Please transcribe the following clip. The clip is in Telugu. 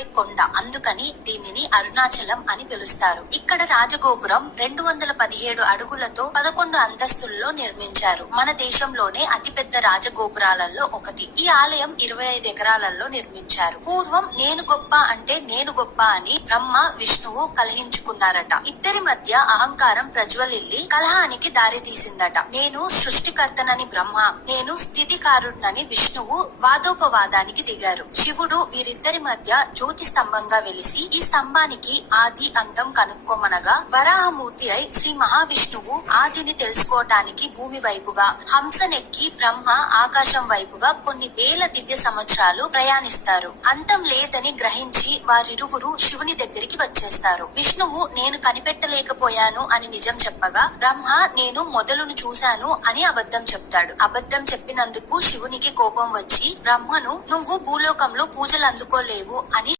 అంటే కొండ. అందుకని దీనిని అరుణాచలం అని పిలుస్తారు. ఇక్కడ రాజగోపురం రెండు వందల పదిహేడు అడుగులతో పదకొండు అంతస్తుల్లో నిర్మించారు. మన దేశంలోనే అతిపెద్ద రాజగోపురాలలో ఒకటి. ఈ ఆలయం ఇరవై ఐదు ఎకరాలలో నిర్మించారు. పూర్వం నేను గొప్ప అంటే నేను గొప్ప అని బ్రహ్మ విష్ణువు కలహించుకున్నారట. ఇద్దరి మధ్య అహంకారం ప్రజ్వలిల్లి కలహానికి దారి తీసిందట నేను సృష్టికర్తనని బ్రహ్మ నేను స్థితికారుడినని విష్ణువు వాదోపవాదానికి దిగారు. శివుడు వీరిద్దరి మధ్య మూర్తి స్తంభంగా వెలిసి ఈ స్తంభానికి ఆది అంతం కనుక్కోమనగా వరాహమూర్తి అయి శ్రీ మహావిష్ణువు ఆదిని తెలుసుకోవటానికి భూమి వైపుగా హంసనెక్కి బ్రహ్మ ఆకాశం వైపుగా కొన్ని వేల దివ్య సంవత్సరాలు ప్రయాణిస్తారు. అంతం లేదని గ్రహించి వారిరువురు శివుని దగ్గరికి వచ్చేస్తారు. విష్ణువు నేను కనిపెట్టలేకపోయాను అని నిజం చెప్పగా బ్రహ్మ నేను మొదలును చూశాను అని అబద్ధం చెప్తాడు. అబద్ధం చెప్పినందుకు శివునికి కోపం వచ్చి బ్రహ్మను నువ్వు భూలోకంలో పూజలు అందుకోలేవు అని